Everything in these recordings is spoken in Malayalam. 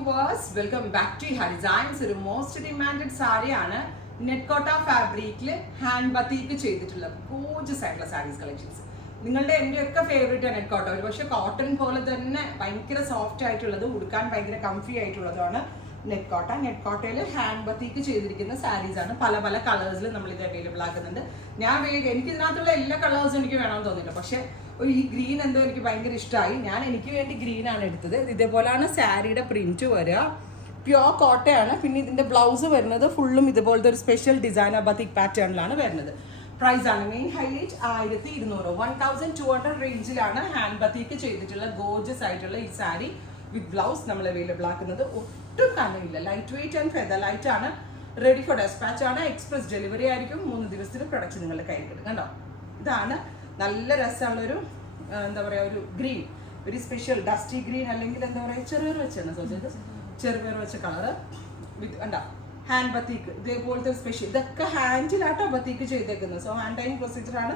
Viewers, welcome back to hi designs. ഒരു മോസ്റ്റ് ഡിമാൻഡഡ് സാരിയാണ് നെറ്റ്കോട്ട ഫാബ്രിക്കിൽ ഹാൻഡ് ബത്തീക്ക് ചെയ്തിട്ടുള്ള ഗോർജിയസ് ആയിട്ടുള്ള സാരീസ് കളക്ഷൻസ്. നിങ്ങളുടെ എൻ്റെയൊക്കെ ഫേവറേറ്റ് നെറ്റ്കോട്ട. ഒരു പക്ഷേ കോട്ടൺ പോലെ തന്നെ ഭയങ്കര സോഫ്റ്റ് ആയിട്ടുള്ളത്, ഉടുക്കാൻ ഭയങ്കര കംഫി ആയിട്ടുള്ളതാണ് നെറ്റ്കോട്ട. നെറ്റ്കോട്ടയിൽ ഹാൻഡ് ബത്തീക്ക് ചെയ്തിരിക്കുന്ന സാരീസാണ്. പല പല കളേഴ്സിൽ നമ്മളിത് അവൈലബിൾ ആക്കുന്നുണ്ട്. എനിക്ക് ഇതിനകത്തുള്ള എല്ലാ കളേഴ്സും എനിക്ക് വേണമെന്ന് തോന്നിയില്ല, പക്ഷേ ഈ ഗ്രീൻ എന്തോ എനിക്ക് ഭയങ്കര ഇഷ്ടമായി. എനിക്ക് വേണ്ടി ഗ്രീനാണ് എടുത്തത്. ഇതേപോലെയാണ് സാരിയുടെ പ്രിന്റ് വരിക. പ്യോർ കോട്ടയാണ്. പിന്നെ ഇതിൻ്റെ ബ്ലൗസ് വരുന്നത് ഫുള്ളും ഇതുപോലത്തെ ഒരു സ്പെഷ്യൽ ഡിസൈനർ ബത്തിക് പാറ്റേണിലാണ് വരുന്നത്. പ്രൈസ് ആണ് മെയിൻ ഹൈലൈറ്റ് 1200, 1200 റേഞ്ചിലാണ് ഹാൻഡ് ബത്തിക്ക് ചെയ്തിട്ടുള്ള ഗോർജിയസ് ആയിട്ടുള്ള ഈ സാരി വിത്ത് ബ്ലൗസ് നമ്മൾ അവൈലബിൾ ആക്കുന്നത്. ഒട്ടും കനമില്ല, light weight and feather light ആണ്. റെഡി ഫോർ ഡെസ്പാച്ച് ആണ്. എക്സ്പ്രസ് ഡെലിവറി ആയിരിക്കും. 3 ദിവസത്തിൽ പ്രൊഡക്റ്റ് നിങ്ങളുടെ കയ്യിൽ കിട്ടും. കണ്ടോ, ഇതാണ് നല്ല രസമുള്ളൊരു എന്താ പറയുക, ഒരു ഗ്രീൻ, ഒരു സ്പെഷ്യൽ ഡസ്റ്റി ഗ്രീൻ, അല്ലെങ്കിൽ എന്താ പറയുക ചെറുപയർ വെച്ചാണ് ചെറുപയർ വെച്ച കളറ് വിത്ത് എന്താ ഹാൻഡ് ബത്തീക്ക്. ഇതേപോലത്തെ സ്പെഷ്യൽ ഇതൊക്കെ ഹാൻഡിലാട്ടോ ബത്തീക്ക് ചെയ്തേക്കുന്നത്. സോ ഹാൻഡ് ടൈം പ്രൊസീജിയറാണ്.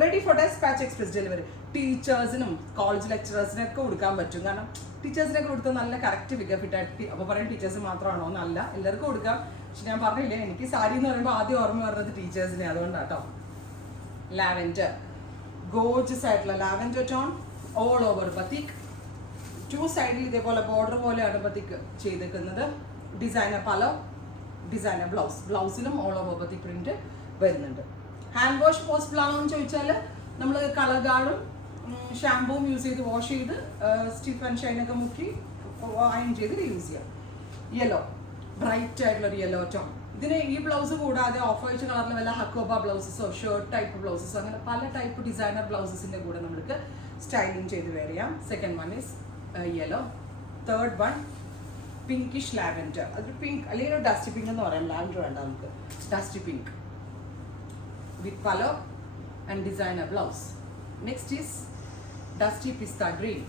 Ready for dispatch, express delivery. ടീച്ചേഴ്സിനും കോളേജ് ലെക്ചറേഴ്സിനൊക്കെ കൊടുക്കാൻ പറ്റും. കാരണം ടീച്ചേഴ്സിനൊക്കെ കൊടുത്താൽ നല്ല കറക്റ്റ് ഫിഗർ ഫിറ്റായിട്ട്. അപ്പോൾ പറയും ടീച്ചേഴ്സ് മാത്രമാണോ എന്നല്ല, എല്ലാവർക്കും കൊടുക്കാം. പക്ഷെ ഞാൻ പറഞ്ഞില്ലേ, എനിക്ക് സാരി എന്ന് പറയുമ്പോൾ ആദ്യം ഓർമ്മ വരുന്നത് ടീച്ചേഴ്സിനെ. അതുകൊണ്ടാട്ടോ. ലാവെൻഡർ, ഗോർജിയസ് ആയിട്ടുള്ള lavender tone, all over batik. 2 സൈഡിൽ ഇതേപോലെ ബോർഡർ പോലെയാണ് ബത്തിക് ചെയ്തേക്കുന്നത്. ഡിസൈനർ പലോ, ഡിസൈനർ ബ്ലൗസ്. ബ്ലൗസിലും ഓൾ ഓവർ ബത്തിക് പ്രിന്റ് വരുന്നുണ്ട്. ഹാൻഡ് വാഷ് പോസിബിൾ ആണോ എന്ന് ചോദിച്ചാൽ നമ്മൾ കളർ ഗാർഡും ഷാമ്പൂവും യൂസ് ചെയ്ത് വാഷ് ചെയ്ത് സ്റ്റിഫ് ആൻഡ് ഷൈനൊക്കെ മുക്കി അയൺ ചെയ്ത് യൂസ് ചെയ്യാം. യെല്ലോ, ബ്രൈറ്റ് ആയിട്ടുള്ളൊരു യെല്ലോ ടോൺ. ഇതിന് ഈ ബ്ലൗസ് കൂടാതെ ഓഫ് വൈറ്റ് കളറിൽ വല്ല ഹക്കോബ ബ്ലൗസസോ ഷർട്ട് ടൈപ്പ് ബ്ലൗസസോ അങ്ങനെ പല ടൈപ്പ് ഡിസൈനർ ബ്ലൗസസിൻ്റെ കൂടെ നമുക്ക് സ്റ്റൈലിംഗ് ചെയ്ത് വെയർ ചെയ്യാം. Second one is yellow. Third one pinkish lavender. അതൊരു പിങ്ക് അല്ലെങ്കിൽ ഒരു ഡസ്റ്റി പിങ്ക് എന്ന് പറയാം. ലാവെൻഡർ വേണ്ട, നമുക്ക് dusty pink with പലോ and designer blouse. Next is dusty pista green.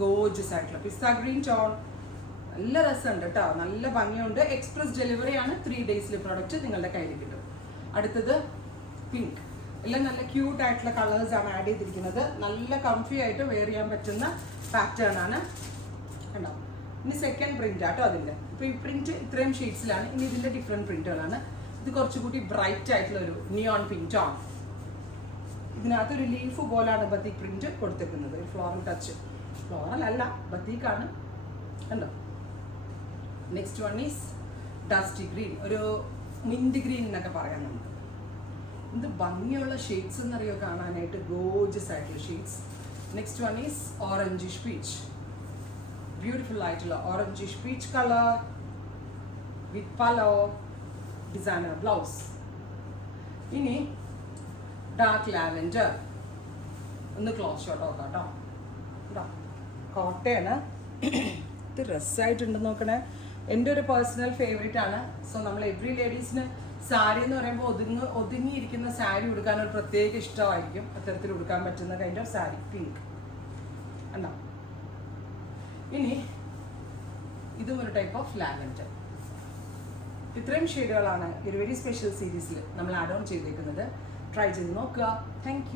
Gorgeous ആയിട്ടുള്ള പിസ്ത ഗ്രീൻ ടോൺ. നല്ല രസമുണ്ട് കേട്ടോ, നല്ല ഭംഗിയുണ്ട്. എക്സ്പ്രസ് ഡെലിവറി ആണ്. 3 ഡേയ്സിൽ പ്രൊഡക്റ്റ് നിങ്ങളുടെ കയ്യിൽ കിട്ടും. അടുത്തത് പിങ്ക്. എല്ലാം നല്ല ക്യൂട്ട് ആയിട്ടുള്ള കളേഴ്സ് ആണ് ആഡ് ചെയ്തിരിക്കുന്നത്. നല്ല കംഫി ആയിട്ട് വെയർ ചെയ്യാൻ പറ്റുന്ന പാറ്റേൺ ആണ്. കണ്ടോ, ഇനി സെക്കൻഡ് പ്രിന്റ് ആട്ടോ അതിൻ്റെ. ഇപ്പോൾ ഈ പ്രിന്റ് ഇത്രയും ഷെയ്ഡ്സിലാണ്. ഇനി ഇതിൻ്റെ ഡിഫറെൻറ്റ് പ്രിന്റുകളാണ്. ഇത് കുറച്ചുകൂടി ബ്രൈറ്റ് ആയിട്ടുള്ള ഒരു നിയോൺ പിങ്ക് ടോൺ. ഇതിനകത്തൊരു ലീഫ് പോലാണ് ബത്തീക് പ്രിന്റ് കൊടുത്തിരിക്കുന്നത്. ഒരു ഫ്ലോറൽ ടച്ച്. ഫ്ലോറൽ അല്ല, ബത്തീക്കാണ്. കണ്ടോ. Next one is dusty green, ഒരു മിന്റ് ഗ്രീൻ എന്നൊക്കെ പറയാം നമുക്ക്. ഇത് ഭംഗിയുള്ള ഷെയ്ഡ്സ് എന്നറിയോ കാണാനായിട്ട്. ഗോർജിയസ് ആയിട്ടുള്ള shades. Next one is orangish peach. Beautiful ആയിട്ടുള്ള ഓറഞ്ചിഷ് പീച്ച് കളർ വിത്ത് പലോ, ഡിസൈനർ ബ്ലൗസ്. ഇനി ഡാർക്ക് ലാവെൻഡർ. ഒന്ന് ക്ലോസ് ഷോട്ട് നോക്കാം കേട്ടോ. കേട്ടോ, കോട്ടയാണ്. ഇത് രസമായിട്ടുണ്ട് നോക്കണേ. എൻ്റെ ഒരു പേഴ്സണൽ ഫേവറേറ്റ് ആണ്. സോ നമ്മൾ എവറി ലേഡീസിന് സാരി എന്ന് പറയുമ്പോൾ ഒതുങ്ങിയിരിക്കുന്ന സാരി ഉടുക്കാൻ ഒരു പ്രത്യേക ഇഷ്ടമായിരിക്കും. അത്തരത്തിൽ ഉടുക്കാൻ പറ്റുന്ന കൈൻഡ് ഓഫ് സാരി. പിങ്ക് എന്നാ. ഇനി ഇതും ഒരു ടൈപ്പ് ഓഫ് ലാവെൻഡർ. ഇത്രയും ഷെയ്ഡുകളാണ് ഒരു വെരി സ്പെഷ്യൽ സീരീസിൽ നമ്മൾ ആഡ് ഓൺ ചെയ്തേക്കുന്നത്. ട്രൈ ചെയ്ത് നോക്കുക. Thank you.